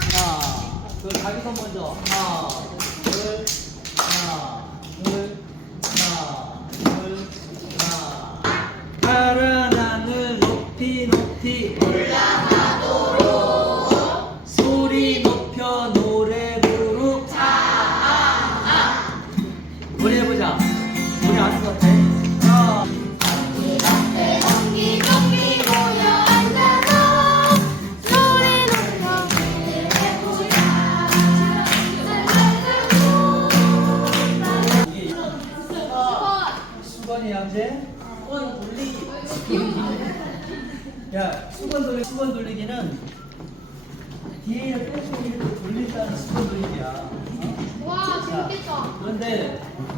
하나, 둘, 자기 손 먼저. 하나, 둘, 하나, 둘, 하나, 둘, 하나. 하늘 높이 높이 올라가. 수건이 양재? 수건 돌리기. 야, 수건 돌리 수건 돌리기는 뒤에 빼고 이렇게 돌린다는 수건 돌리기야. 어? 와 자, 재밌겠다. 그런데 아,